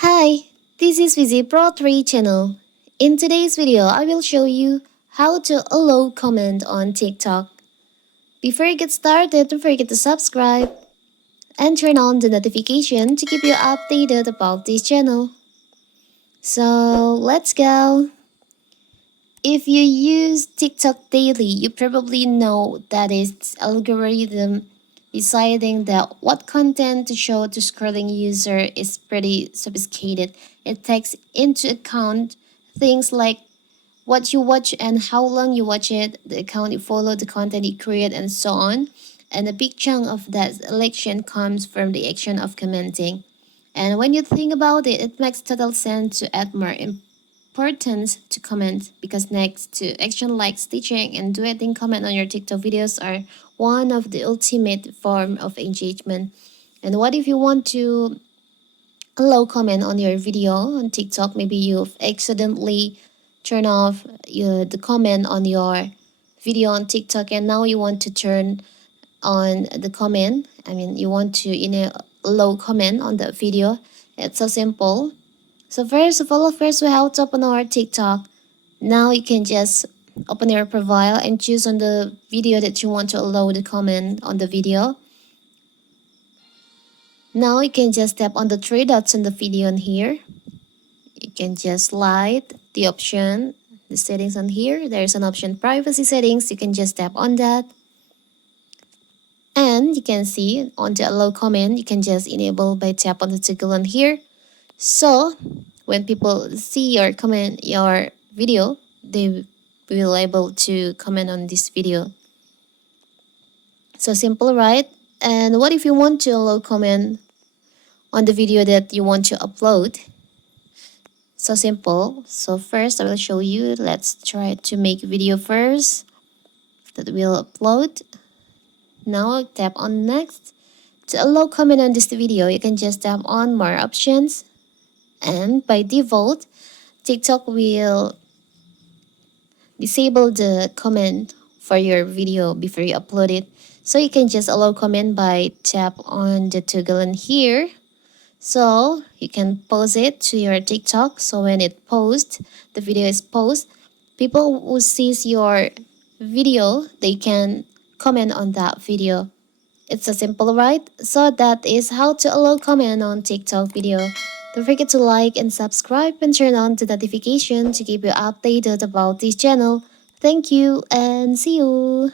Hi, this is Vizi Pro 3 channel. In today's video, I will show you how to allow comment on TikTok. Before you get started, don't forget to subscribe and turn on the notification to keep you updated about this channel. So let's go. If you use TikTok daily, you probably know that its algorithm deciding that what content to show to scrolling user is pretty sophisticated. It takes into account things like what you watch and how long you watch it, the account you follow, the content you create, and so on. And a big chunk of that selection comes from the action of commenting. And when you think about it, it makes total sense to add more importance to comment because next to action like stitching and duetting, comment on your TikTok videos are one of the ultimate form of engagement. And what if you want to allow comment on your video on TikTok? Maybe you've accidentally turned off the comment on your video on TikTok and now you want to turn on the comment. You want to allow comment on the video. It's so simple. So first of all, first we have to open our TikTok. Now you can just open your profile and choose on the video that you want to allow the comment on the video. Now you can just tap on the three dots on the video on here. You can just slide the option, the settings on here. There's an option privacy settings. You can just tap on that. And you can see on the allow comment, you can just enable by tap on the toggle on here. So when people see your comment, your video, they will able to comment on this video. So simple, right? And what if you want to allow comment on the video that you want to upload? So simple. So first I will show you. Let's try to make video first that we'll upload. Now tap on next. To allow comment on this video, you can just tap on more options. And by default, TikTok will disable the comment for your video before you upload it. So you can just allow comment by tap on the toggle in here. So you can post it to your TikTok. So when it posts, the video is posted, people who sees your video, they can comment on that video. It's so simple, right? So that is how to allow comment on TikTok video. Don't forget to like and subscribe and turn on the notification to keep you updated about this channel. Thank you and see you.